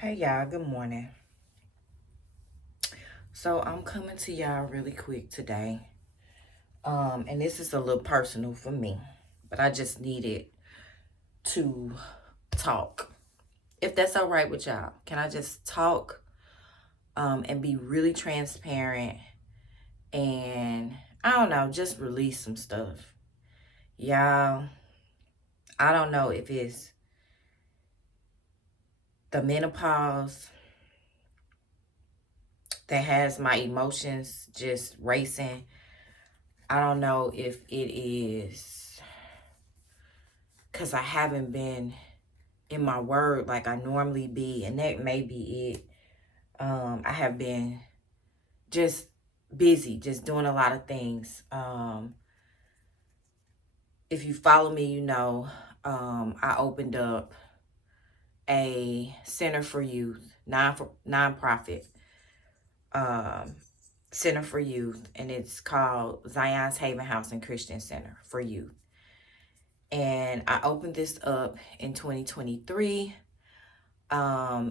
Hey y'all, good morning. So I'm coming to y'all really quick today. And this is a little personal for me, but I just needed to talk. If that's all right with y'all, can I just talk and be really transparent and I don't know, just release some stuff. Y'all, I don't know if it's the menopause that has my emotions just racing. I don't know if it is because I haven't been in my word like I normally be, and that may be it. I have been just busy, just doing a lot of things. If you follow me, you know, I opened up a center for youth, nonprofit center for youth, and it's called Zion's Haven House and Christian Center for Youth. And I opened this up in 2023.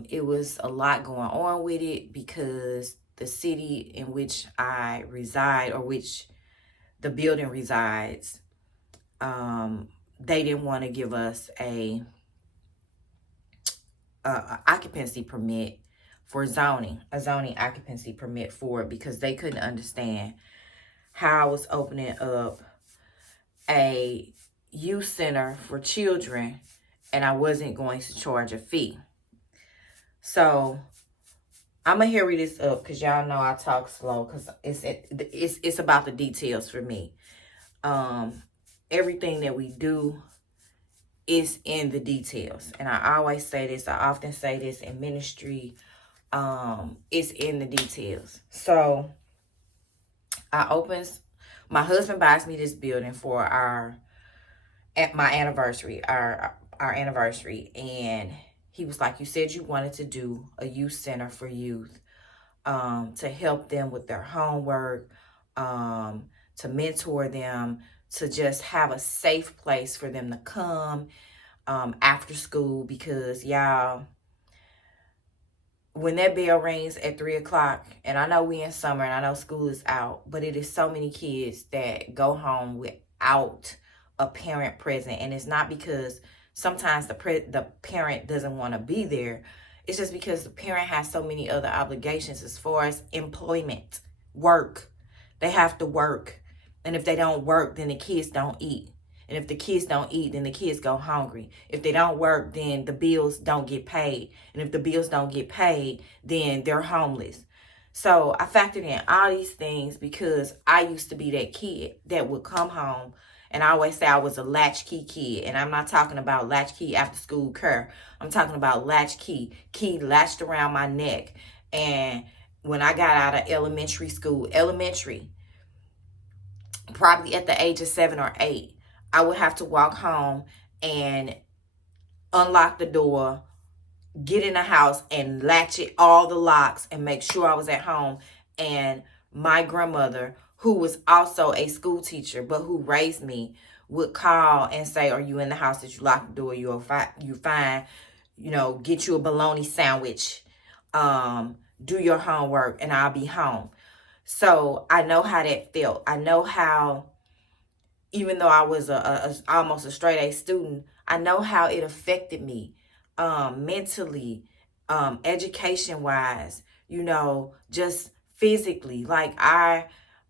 It was a lot going on with it because the city in which I reside, or which the building resides, they didn't want to give us a occupancy permit for a zoning occupancy permit for it, because they couldn't understand how I was opening up a youth center for children and I wasn't going to charge a fee. So I'm gonna hurry this up because y'all know I talk slow because it's about the details for me. Everything that we do is in the details, and I always say this. I often say this in ministry. It's in the details. So my husband buys me this building for my anniversary, our anniversary, and he was like, you said you wanted to do a youth center for youth, to help them with their homework, to mentor them, to just have a safe place for them to come after school. Because y'all, when that bell rings at 3 o'clock, and I know we in summer and I know school is out, but it is so many kids that go home without a parent present. And it's not because sometimes the parent doesn't want to be there. It's just because the parent has so many other obligations as far as employment, work. They have to work. And if they don't work, then the kids don't eat. And if the kids don't eat, then the kids go hungry. If they don't work, then the bills don't get paid. And if the bills don't get paid, then they're homeless. So I factored in all these things because I used to be that kid that would come home. And I always say I was a latchkey kid. And I'm not talking about latchkey after school care. I'm talking about latchkey, key latched around my neck. And when I got out of elementary, probably at the age of 7 or 8, I would have to walk home and unlock the door, get in the house and latch it, all the locks, and make sure I was at home. And my grandmother, who was also a school teacher, but who raised me, would call and say, are you in the house? Did you lock the door? You fine? You know, get you a bologna sandwich, do your homework, and I'll be home. So I know how that felt. I know how, even though I was almost a straight A student, I know how it affected me, mentally, education wise, you know, just physically. Like I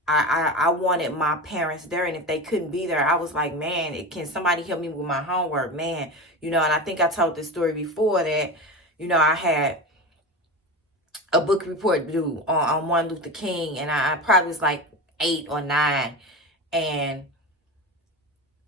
wanted my parents there, and if they couldn't be there, I was like, man, can somebody help me with my homework, man? You know, and I think I told this story before that, you know, I had a book report due on Martin Luther King, and I probably was like 8 or 9, and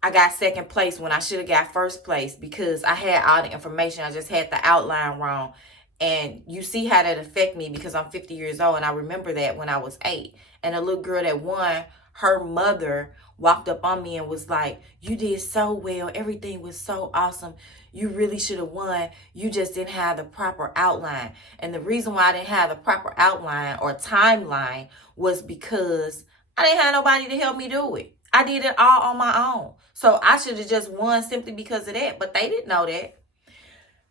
I got second place when I should have got first place because I had all the information. I just had the outline wrong. And you see how that affect me because I'm 50 years old, and I remember that when I was 8. And a little girl that won, her mother walked up on me and was like, you did so well. Everything was so awesome. You really should have won. You just didn't have the proper outline. And the reason why I didn't have the proper outline or timeline was because I didn't have nobody to help me do it. I did it all on my own. So I should have just won simply because of that. But they didn't know that.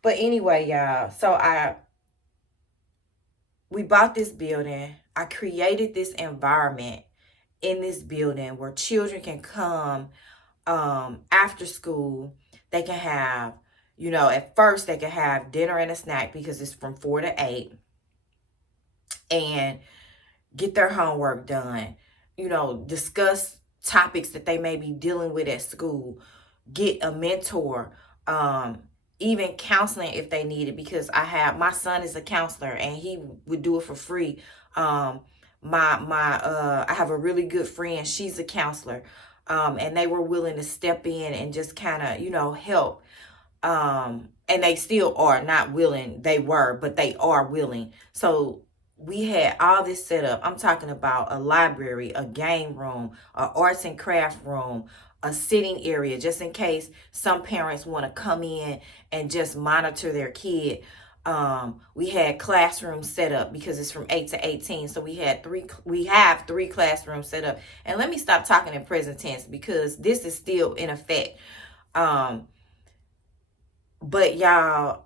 But anyway, y'all, so I we bought this building. I created this environment in this building where children can come after school. They can have, at first they can have dinner and a snack because it's from 4 to 8, and get their homework done, discuss topics that they may be dealing with at school, get a mentor, even counseling if they need it, because my son is a counselor and he would do it for free. I have a really good friend, she's a counselor, and they were willing to step in and just kind of, help. And they still are not willing. They were, but they are willing. So we had all this set up. I'm talking about a library, a game room, an arts and craft room, a sitting area, just in case some parents want to come in and just monitor their kid. We had classrooms set up because it's from 8 to 18. So we have 3 classrooms set up. And let me stop talking in present tense because this is still in effect. But y'all,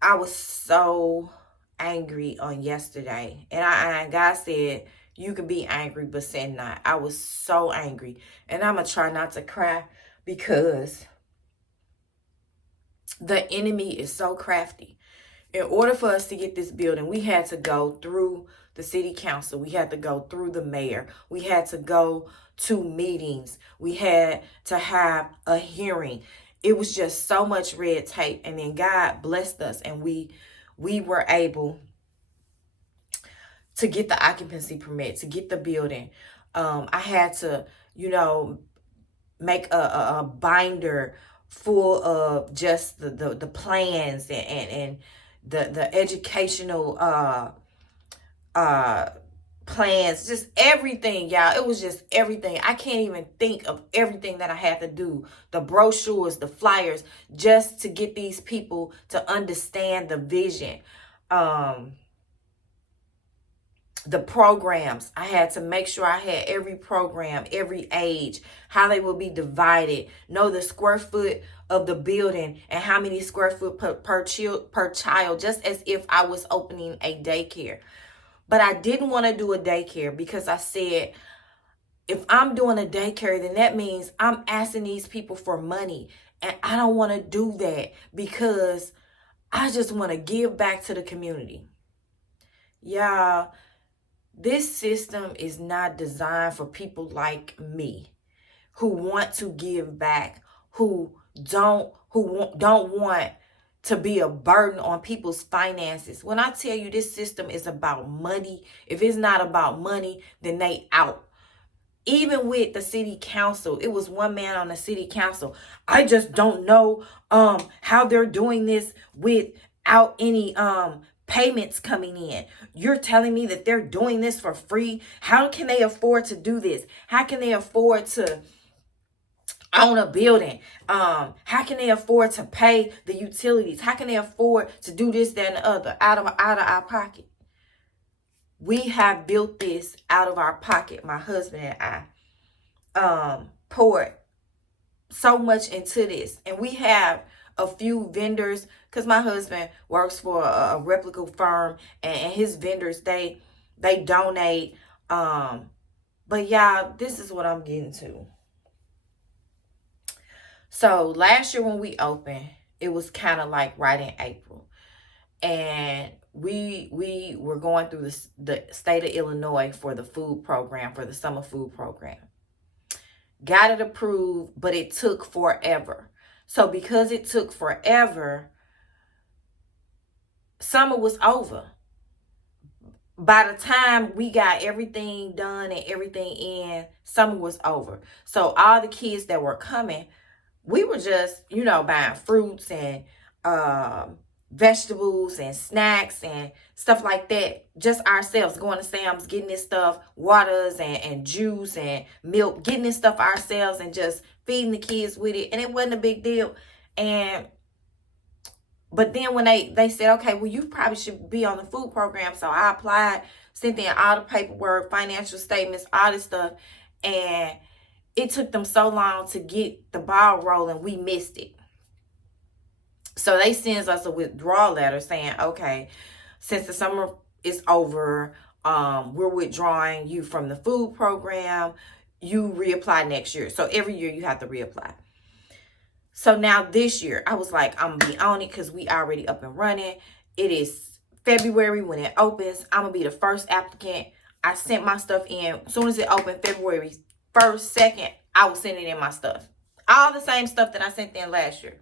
I was so angry on yesterday. And God said, you can be angry, but sin not. I was so angry. And I'm going to try not to cry because the enemy is so crafty. In order for us to get this building, we had to go through the city council. We had to go through the mayor. We had to go to meetings. We had to have a hearing. It was just so much red tape. And then God blessed us and we were able to get the occupancy permit, to get the building. I had to, make a binder full of just the plans and the educational plans, just everything, y'all. It was just everything. I can't even think of everything that I had to do. The brochures, the flyers, just to get these people to understand the vision. The programs, I had to make sure I had every program, every age, how they will be divided, know the square foot of the building and how many square foot per child, just as if I was opening a daycare. But I didn't want to do a daycare because I said, if I'm doing a daycare, then that means I'm asking these people for money. And I don't want to do that because I just want to give back to the community. Y'all, this system is not designed for people like me who want to give back, who don't want to be a burden on people's finances. When I tell you this system is about money, if it's not about money, then they out. Even with the city council, it was one man on the city council. I just don't know how they're doing this without any payments coming in. You're telling me that they're doing this for free? How can they afford to do this? How can they afford to own a building? How can they afford to pay the utilities? How can they afford to do this, that, and the other out of our pocket? We have built this out of our pocket. My husband and I poured so much into this, and we have a few vendors because my husband works for a replica firm, and his vendors, they donate. But y'all, this is what I'm getting to. So last year when we opened, it was kind of like right in April, and we were going through the state of Illinois for the food program, for the summer food program. Got it approved, but it took forever. So because it took forever, summer was over. By the time we got everything done and everything in, summer was over. So all the kids that were coming, we were just, buying fruits and vegetables and snacks and stuff like that, just ourselves, going to Sam's, getting this stuff, waters and juice and milk, getting this stuff ourselves and just feeding the kids with it. And it wasn't a big deal. But then when they said, okay, well, you probably should be on the food program. So I applied, sent in all the paperwork, financial statements, all this stuff. And it took them so long to get the ball rolling, we missed it. So they sends us a withdrawal letter saying, okay, since the summer it's over. We're withdrawing you from the food program. You reapply next year. So every year you have to reapply. So now this year, I was like, I'm going to be on it because we already up and running. It is February when it opens. I'm going to be the first applicant. I sent my stuff in. As soon as it opened, February 1st, 2nd, I was sending in my stuff. All the same stuff that I sent in last year.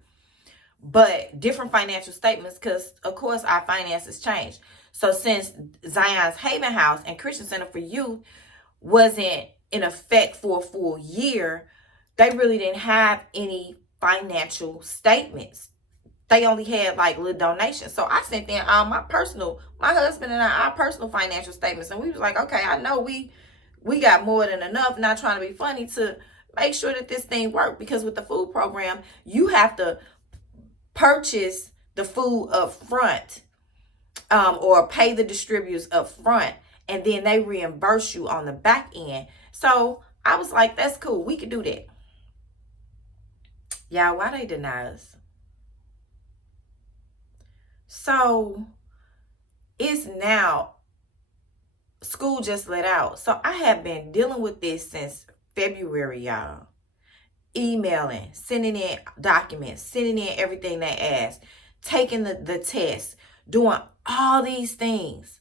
But different financial statements because, of course, our finances changed. So since Zion's Haven House and Christian Center for Youth wasn't in effect for a full year, they really didn't have any financial statements. They only had like little donations. So I sent in all my husband and I, our personal financial statements. And we was like, okay, I know we got more than enough, not trying to be funny, to make sure that this thing worked. Because with the food program, you have to purchase the food up front, or pay the distributors up front, and then they reimburse you on the back end. So I was like, that's cool. We could do that. Y'all, why they deny us? So it's now, school just let out. So I have been dealing with this since February, y'all. Emailing, sending in documents, sending in everything they ask, taking the test, doing all these things.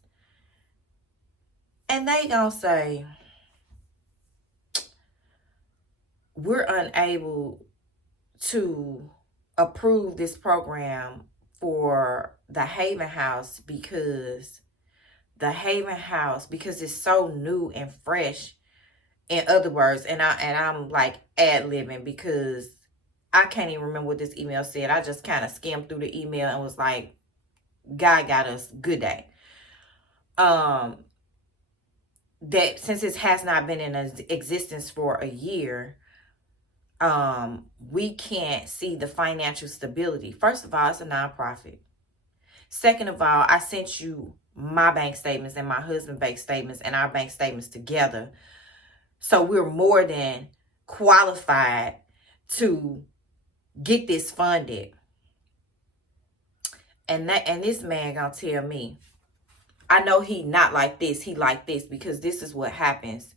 And they gonna say, we're unable to approve this program for the Haven House because it's so new and fresh. In other words, and I'm like ad-libbing because I can't even remember what this email said. I just kind of skimmed through the email and was like, God got us, good day. That since it has not been in existence for a year, we can't see the financial stability. First of all, it's a nonprofit. Second of all, I sent you my bank statements and my husband's bank statements and our bank statements together. So we're more than qualified to get this funded. And this man gonna tell me, I know he not like this, he like this, because this is what happens.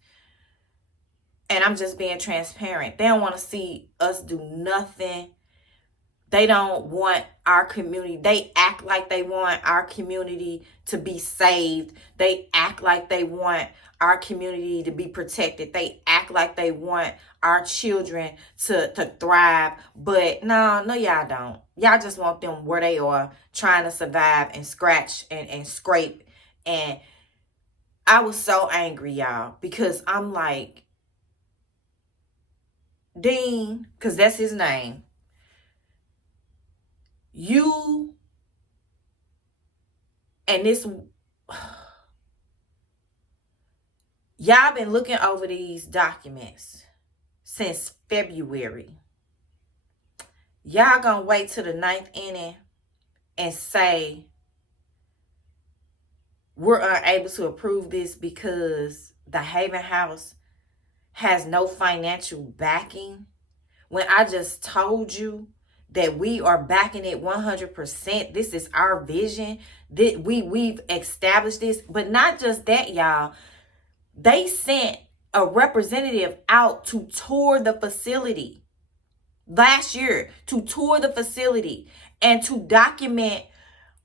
And I'm just being transparent. They don't want to see us do nothing. They don't want our community. They act like they want our community to be saved. They act like they want our community to be protected. They act like they want our children to thrive. But no, y'all don't. Y'all just want them where they are, trying to survive and scratch and scrape. And I was so angry, y'all, because I'm like, Dean, because that's his name. You and this, y'all been looking over these documents since February. Y'all gonna wait till the 9th inning and say we're unable to approve this because the Haven House has no financial backing, when I just told you that we are backing it 100%. This is our vision. That we've established this. But not just that, y'all. They sent a representative out to tour the facility last year, to tour the facility and to document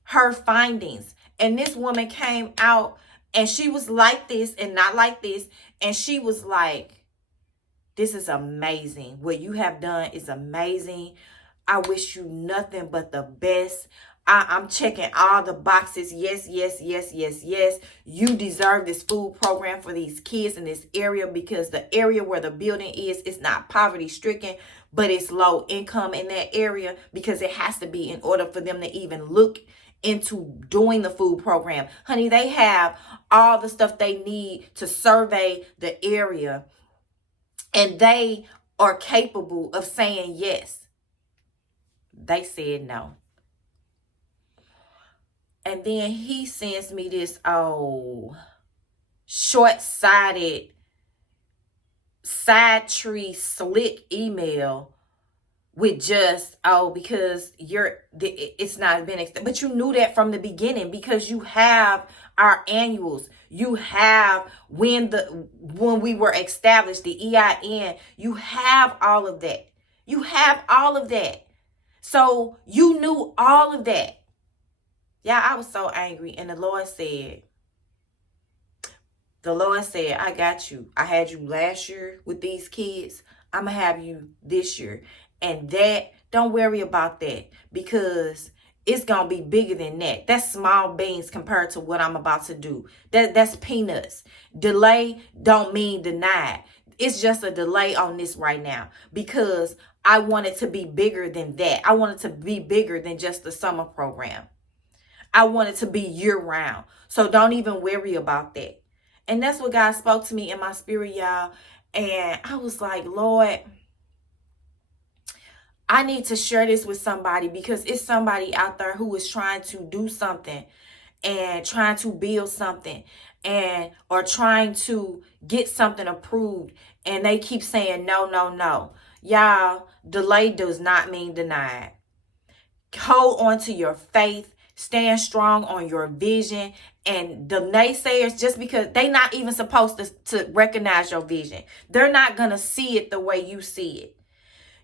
her findings. And this woman came out and she was like this and not like this. And she was like, this is amazing. What you have done is amazing. I wish you nothing but the best. I'm checking all the boxes. Yes, yes, yes, yes, yes. You deserve this food program for these kids in this area, because the area where the building is not poverty stricken, but it's low income in that area, because it has to be in order for them to even look into doing the food program. Honey, they have all the stuff they need to survey the area, and they are capable of saying yes. They said no. And then he sends me this short-sighted, side tree, slick email with just, oh, because it's not been, but you knew that from the beginning, because you have our annuals, you have when we were established, the EIN, you have all of that. You have all of that. So you knew all of that. Yeah, I was so angry. And the Lord said, I got you. I had you last year with these kids. I'm going to have you this year. And that, don't worry about that, because it's going to be bigger than that. That's small beans compared to what I'm about to do. That's peanuts. Delay don't mean denied. It's just a delay on this right now, because I want it to be bigger than that. I want it to be bigger than just the summer program. I want it to be year round. So don't even worry about that. And that's what God spoke to me in my spirit, y'all. And I was like, Lord, I need to share this with somebody, because it's somebody out there who is trying to do something and trying to build something or trying to get something approved. And they keep saying, no, no, no. Y'all, delay does not mean denied. Hold on to your faith. Stand strong on your vision. And the naysayers, just because they're not even supposed to recognize your vision, they're not going to see it the way you see it.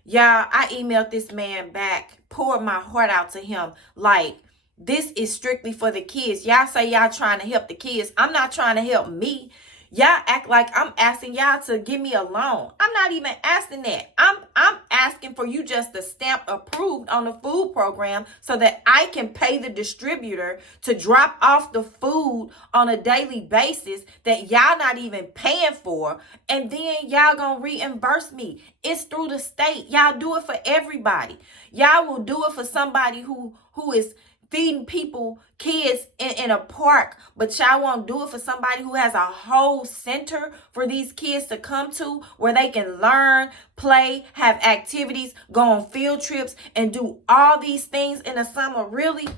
Y'all, I emailed this man back, poured my heart out to him, like, this is strictly for the kids. Y'all say y'all trying to help the kids. I'm not trying to help me. Y'all act like I'm asking y'all to give me a loan. I'm not even asking that. I'm asking for you just to stamp approved on the food program, so that I can pay the distributor to drop off the food on a daily basis that y'all not even paying for. And then y'all gonna reimburse me. It's through the state. Y'all do it for everybody. Y'all will do it for somebody who is feeding people, kids in a park, but y'all won't do it for somebody who has a whole center for these kids to come to, where they can learn, play, have activities, go on field trips, and do all these things in the summer. Really?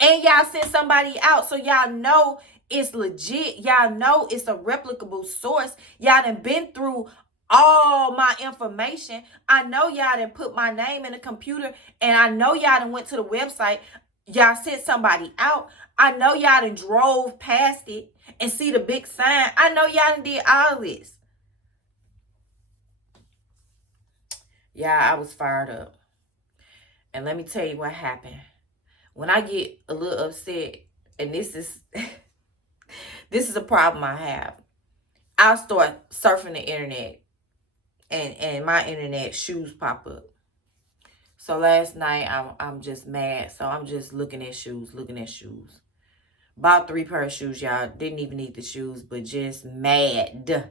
And y'all send somebody out, so y'all know it's legit. Y'all know it's a replicable source. Y'all done been through all my information. I know y'all done put my name in the computer, and I know y'all done went to the website. Y'all sent somebody out. I know y'all done drove past it and see the big sign. I know y'all done did all this. Yeah, I was fired up. And let me tell you what happened. When I get a little upset, and this is a problem I have, I'll start surfing the internet, and my internet shoes pop up. So last night I'm just mad. So I'm just looking at shoes. Bought 3 pair of shoes, y'all. Didn't even need the shoes, but just mad.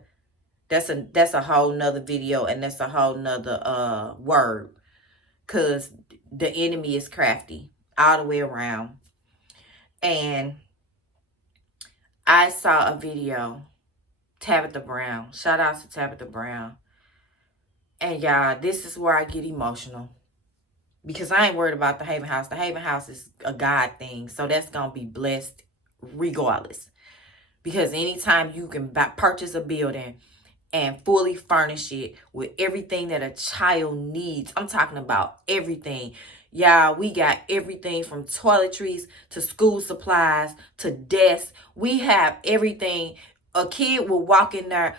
That's a whole nother video, and that's a whole nother word. Cause the enemy is crafty all the way around. And I saw a video, Tabitha Brown. Shout out to Tabitha Brown. And y'all, this is where I get emotional, because I ain't worried about the Haven House. The Haven House is a God thing, so that's gonna be blessed regardless. Because anytime you can purchase a building and fully furnish it with everything that a child needs, I'm talking about everything. Y'all, we got everything from toiletries to school supplies to desks. We have everything. A kid will walk in there.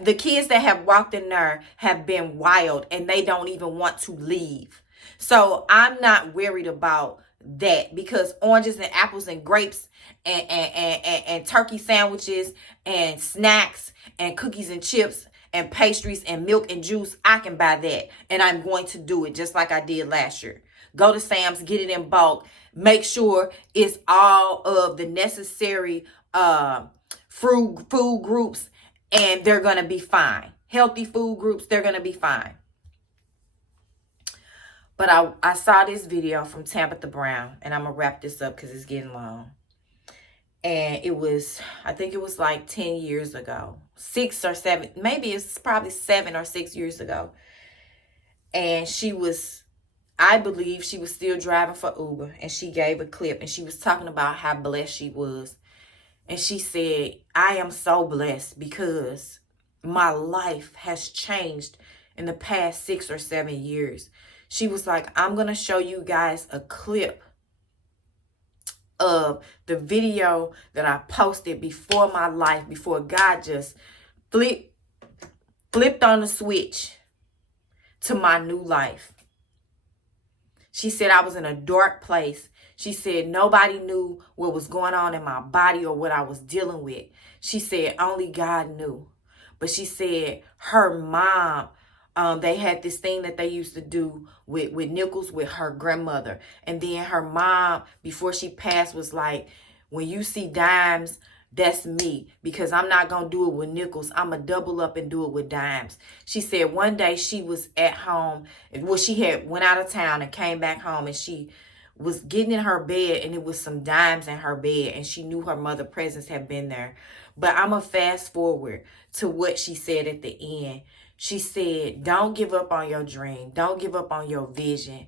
The kids that have walked in there have been wild, and they don't even want to leave. So I'm not worried about that, because oranges and apples and grapes and turkey sandwiches and snacks and cookies and chips and pastries and milk and juice, I can buy that. And I'm going to do it just like I did last year. Go to Sam's, get it in bulk. Make sure it's all of the necessary food groups, and they're going to be fine. Healthy food groups, they're going to be fine. But I saw this video from Tabitha Brown, and I'm going to wrap this up because it's getting long. And I think it was like 10 years ago, 6 or 7, maybe it's probably 7 or 6 years ago. And I believe she was still driving for Uber, and she gave a clip, and she was talking about how blessed she was. And she said, I am so blessed because my life has changed in the past 6 or 7 years. She was like, I'm going to show you guys a clip of the video that I posted before my life, before God just flipped on the switch to my new life. She said I was in a dark place. She said nobody knew what was going on in my body or what I was dealing with. She said only God knew. But she said her mom, they had this thing that they used to do with nickels with her grandmother. And then her mom, before she passed, was like, when you see dimes, that's me, because I'm not going to do it with nickels. I'm going to double up and do it with dimes. She said one day she was at home. Well, she had went out of town and came back home, and she was getting in her bed, and it was some dimes in her bed, and she knew her mother's presence had been there. But I'm going to fast forward to what she said at the end. She said, don't give up on your dream. Don't give up on your vision.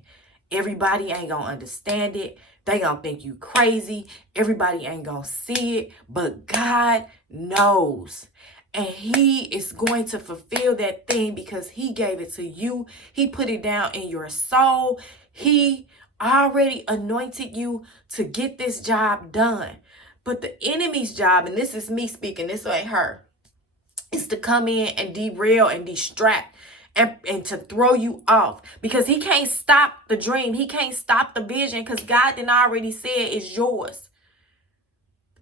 Everybody ain't going to understand it. They going to think you crazy. Everybody ain't going to see it. But God knows. And he is going to fulfill that thing because he gave it to you. He put it down in your soul. He already anointed you to get this job done. But the enemy's job, and this is me speaking, this ain't her, is to come in and derail and distract and to throw you off, because he can't stop the dream. He can't stop the vision because God didn't already say it's yours.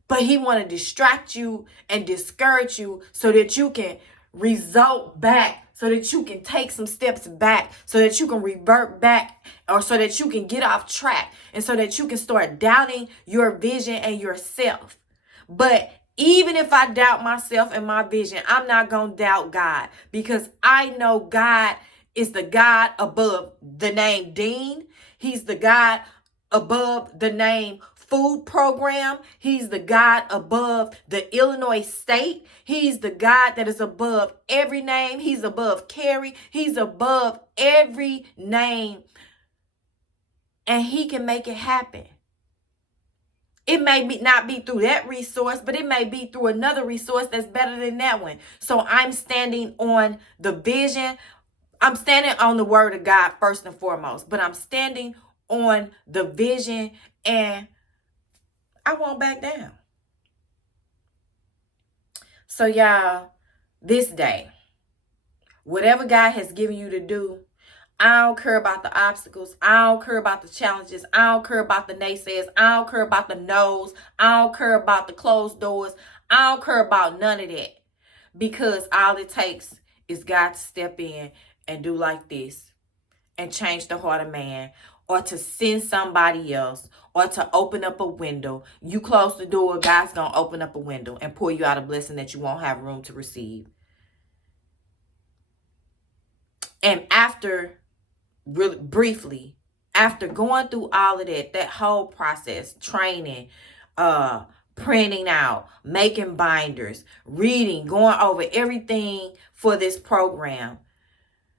But he want to distract you and discourage you so that you can result back, so that you can take some steps back, so that you can revert back, or so that you can get off track, and so that you can start doubting your vision and yourself. But even if I doubt myself and my vision, I'm not going to doubt God, because I know God is the God above the name Dean. He's the God above the name food program. He's the God above the Illinois state. He's the God that is above every name. He's above Carrie. He's above every name. And he can make it happen. It may not be through that resource, but it may be through another resource that's better than that one. So I'm standing on the vision. I'm standing on the word of God first and foremost, but I'm standing on the vision, and I won't back down. So y'all, this day, whatever God has given you to do, I don't care about the obstacles. I don't care about the challenges. I don't care about the naysayers. I don't care about the no's. I don't care about the closed doors. I don't care about none of that, because all it takes is God to step in and do like this and change the heart of man, or to send somebody else, or to open up a window. You close the door, God's going to open up a window and pour you out a blessing that you won't have room to receive. And after, really briefly, after going through all of that whole process, training, printing out, making binders, reading, going over everything for this program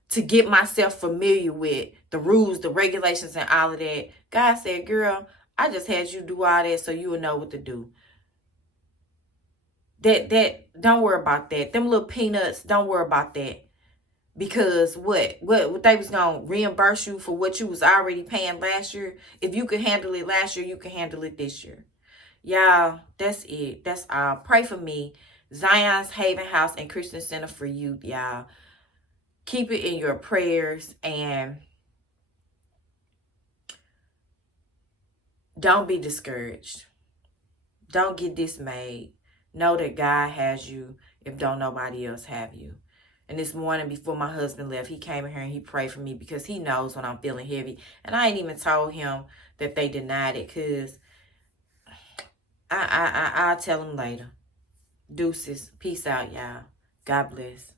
to get myself familiar with the rules, the regulations, and all of that, God said, girl, I just had you do all that so you would know what to do. That don't worry about that. Them little peanuts, don't worry about that. Because what they was going to reimburse you for what you was already paying last year. If you could handle it last year, you can handle it this year. Y'all, that's it. That's all. Pray for me. Zion's Haven House and Christian Center for Youth, y'all. Keep it in your prayers, and don't be discouraged. Don't get dismayed. Know that God has you if don't nobody else have you. And this morning before my husband left, he came in here and he prayed for me because he knows when I'm feeling heavy. And I ain't even told him that they denied it, because I'll tell him later. Deuces. Peace out, y'all. God bless.